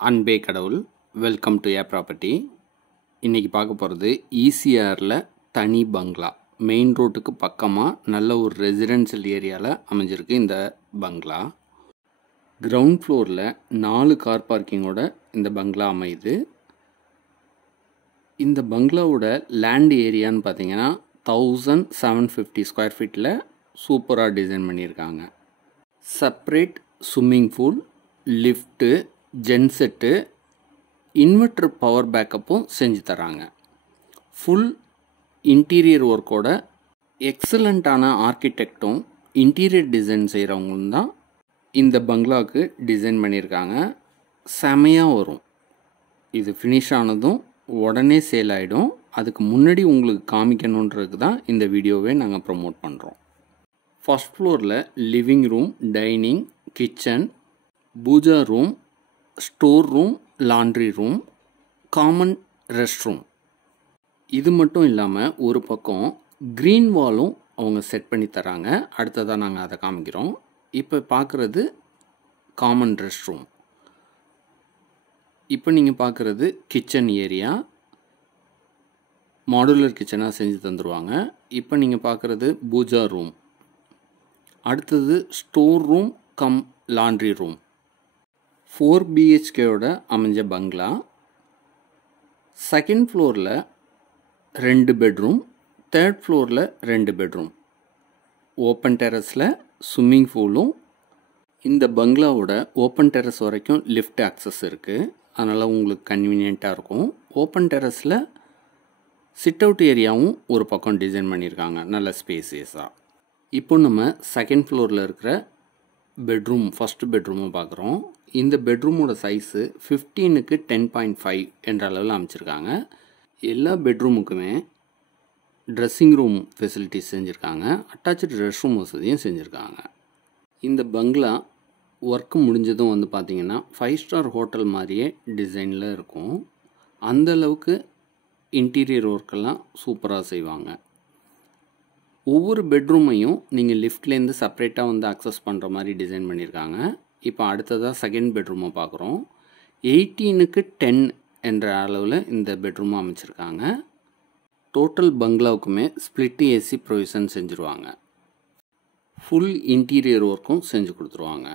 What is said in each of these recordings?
அன்பே கடவுள். Welcome to A property. இன்றைக்கி பார்க்க போகிறது ஈசிஆரில் தனி பங்களா. மெயின் ரோட்டுக்கு பக்கமாக நல்ல ஒரு ரெசிடென்ஷியல் ஏரியாவில் அமைஞ்சிருக்கு இந்த பங்களா. கிரவுண்ட் ஃப்ளோரில் 4 கார் பார்க்கிங்கோட இந்த பங்களா அமையுது. இந்த பங்களாவோட லேண்ட் ஏரியான்னு பார்த்தீங்கன்னா 1750 ஸ்கொயர் ஃபீட்டில் சூப்பராக டிசைன் பண்ணியிருக்காங்க. Separate swimming pool, lift, genset, inverter power பேக்கப்பும் செஞ்சு தராங்க. ஃபுல் இன்டீரியர் ஒர்க்கோட எக்ஸலண்ட்டான ஆர்கிடெக்டும் இன்டீரியர் டிசைன் செய்கிறவங்களும் தான் இந்த பங்களாவுக்கு டிசைன் பண்ணியிருக்காங்க. செமையாக வரும். இது ஃபினிஷ் ஆனதும் உடனே சேல் ஆகிடும். அதுக்கு முன்னாடி உங்களுக்கு காமிக்கணுன்றதுக்கு தான் இந்த வீடியோவை நாங்கள் ப்ரமோட் பண்ணுறோம். ஃபர்ஸ்ட் ஃப்ளோரில் living room, dining, kitchen, pooja room, store room, laundry room, common rest room. இது மட்டும் இல்லாமல் ஒரு பக்கம் க்ரீன் வாலும் அவங்க செட் பண்ணி தராங்க. அடுத்ததாக நாங்கள் அதை காமிக்கிறோம். இப்போ பார்க்குறது காமன் ரெஸ்ட் ரூம். இப்போ நீங்கள் பார்க்குறது கிச்சன் ஏரியா. மாடுலர் கிச்சனாக செஞ்சு தந்துடுவாங்க. இப்போ நீங்கள் பார்க்குறது பூஜா ரூம். அடுத்தது store room cum laundry room. 4 BHKயோட அமைஞ்ச பங்களா. செகண்ட் ஃப்ளோரில் 2 பெட்ரூம், தேர்ட் ஃப்ளோரில் 2 பெட்ரூம். ஓப்பன் டெரஸில் ஸ்விம்மிங் பூலும். இந்த பங்களாவோட ஓப்பன் டெரஸ் வரைக்கும் லிஃப்ட் ஆக்சஸ் இருக்குது. அதனால் உங்களுக்கு கன்வீனியண்ட்டாக இருக்கும். ஓப்பன் டெரஸில் சிட் அவுட் ஏரியாவும் ஒரு பக்கம் டிசைன் பண்ணியிருக்காங்க, நல்ல ஸ்பேசியஸாக. இப்போ நம்ம செகண்ட் ஃப்ளோரில் இருக்கிற பெட்ரூம், ஃபஸ்ட்டு பெட்ரூமை பார்க்குறோம். இந்த பெட்ரூமோட சைஸு 15க்கு 10.5 என்ற அளவில் அமைச்சிருக்காங்க. எல்லா பெட்ரூமுக்குமே ட்ரெஸ்ஸிங் ரூம் ஃபெசிலிட்டிஸ் செஞ்சுருக்காங்க. அட்டாச்சு ரெஸ்ட் ரூம் வசதியும் செஞ்சுருக்காங்க. இந்த பங்களா ஒர்க்கு முடிஞ்சதும் வந்து பார்த்திங்கன்னா 5 ஸ்டார் ஹோட்டல் மாதிரியே டிசைனில் இருக்கும். அந்தளவுக்கு இன்டீரியர் ஒர்க்கெல்லாம் சூப்பராக செய்வாங்க. ஒவ்வொரு பெட்ரூமையும் நீங்கள் லிஃப்ட்லேருந்து செப்பரேட்டாக வந்து அக்சஸ் பண்ணுற மாதிரி டிசைன் பண்ணியிருக்காங்க. இப்போ அடுத்ததாக செகண்ட் பெட்ரூமை பார்க்குறோம். 18க்கு 10 என்ற அளவில் இந்த பெட்ரூமை அமைச்சிருக்காங்க. டோட்டல் பங்களாவுக்குமே ஸ்ப்ளிட் ஏசி ப்ரொவிஷன் செஞ்சுருவாங்க. ஃபுல் இன்டீரியர் ஒர்க்கும் செஞ்சு கொடுத்துருவாங்க.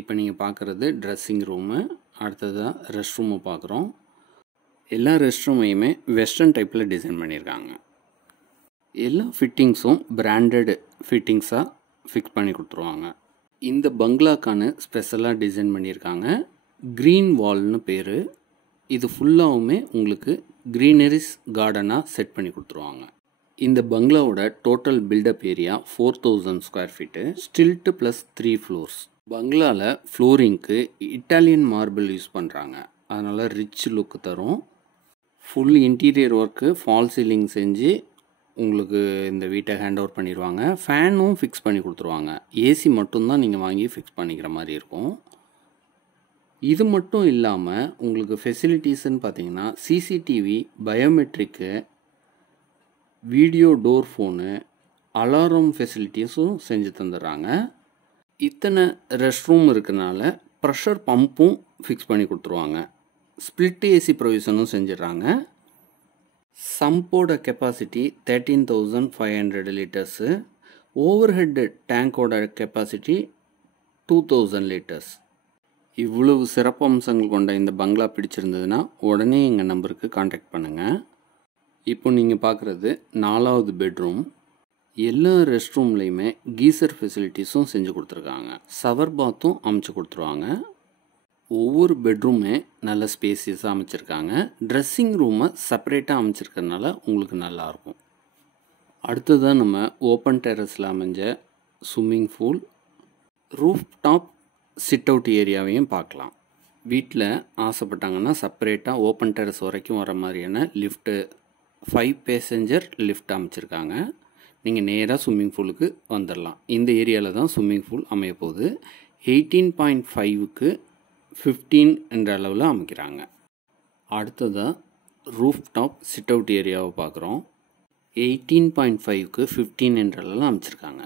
இப்போ நீங்கள் பார்க்குறது ட்ரெஸ்ஸிங் ரூமு. அடுத்ததாக ரெஸ்ட் ரூமை பார்க்குறோம். எல்லா ரெஸ்ட் ரூமையுமே வெஸ்டர்ன் டைப்பில் டிசைன் பண்ணியிருக்காங்க. எல்லா ஃபிட்டிங்ஸும் பிராண்டட் ஃபிட்டிங்ஸாக ஃபிக்ஸ் பண்ணி கொடுத்துருவாங்க. இந்த பங்களாக்கான ஸ்பெஷலாக டிசைன் பண்ணியிருக்காங்க. க்ரீன் வால்னு பேர். இது ஃபுல்லாகவுமே உங்களுக்கு க்ரீனரிஸ் கார்டனாக செட் பண்ணி கொடுத்துருவாங்க. இந்த பங்களாவோட total built up area 4000 square feet. Stilt plus 3 floors. பங்களாவில் ஃப்ளோரிங்க்கு இட்டாலியன் மார்பிள் யூஸ் பண்ணுறாங்க. அதனால் ரிச் லுக்கு தரும். Full interior work fall ceiling செஞ்சு உங்களுக்கு இந்த வீட்டை ஹேண்ட் ஓவர் பண்ணிடுவாங்க. ஃபேனும் ஃபிக்ஸ் பண்ணி கொடுத்துருவாங்க. ஏசி மட்டும்தான் நீங்கள் வாங்கி ஃபிக்ஸ் பண்ணிக்கிற மாதிரி இருக்கும். இது மட்டும் இல்லாமல் உங்களுக்கு ஃபெசிலிட்டிஸ்ன்னு பார்த்தீங்கன்னா CCTV, biometric, video door phone, alarm ஃபெசிலிட்டிஸும் செஞ்சு தந்துடுறாங்க. இத்தனை ரெஸ்ட் ரூம் இருக்கனால ப்ரெஷர் பம்பும் ஃபிக்ஸ் பண்ணி கொடுத்துருவாங்க. ஸ்ப்ளிட் ஏசி ப்ரொவிஷனும் செஞ்சிடறாங்க. சம்போட கெப்பாசிட்டி 13,500 லிட்டர்ஸு. ஓவர் ஹெட் டேங்கோட கெப்பாசிட்டி 2000 லிட்டர்ஸ். இவ்வளவு சிறப்பம்சங்கள் கொண்ட இந்த பங்களா பிடிச்சிருந்ததுன்னா உடனே எங்கள் நம்பருக்கு காண்டாக்ட் பண்ணுங்கள். இப்போ நீங்கள் பார்க்குறது 4வது பெட்ரூம். எல்லா ரெஸ்ட் ரூம்லேயுமே கீசர் ஃபெசிலிட்டிஸும் செஞ்சு கொடுத்துருக்காங்க. ஷவர் பாத்தும் அமைச்சு கொடுத்துருவாங்க. ஒவ்வொரு பெட்ரூமே நல்ல ஸ்பேசியஸாக அமைச்சிருக்காங்க. ட்ரெஸ்ஸிங் ரூமை செப்பரேட்டாக அமைச்சிருக்கிறதுனால உங்களுக்கு நல்லாயிருக்கும். அடுத்ததாக நம்ம ஓப்பன் டெரஸில் அமைஞ்ச swimming pool, roof top sit out ஏரியாவையும் பார்க்கலாம். வீட்டில் ஆசைப்பட்டாங்கன்னா செப்பரேட்டாக ஓப்பன் டெரஸ் வரைக்கும் வர மாதிரியான லிஃப்ட்டு, 5 பேசஞ்சர் லிஃப்ட் அமைச்சிருக்காங்க. நீங்கள் நேராக ஸ்விம்மிங் பூலுக்கு வந்துடலாம். இந்த ஏரியாவில் தான் ஸ்விம்மிங் பூல் அமைய போகுது. 18.5க்கு 15 என்ற அளவில் அமைக்கிறாங்க. அடுத்ததாக ரூஃப் டாப் சிட் அவுட் ஏரியாவை பார்க்குறோம். 18.5க்கு 15 என்ற அளவில் அமைச்சிருக்காங்க.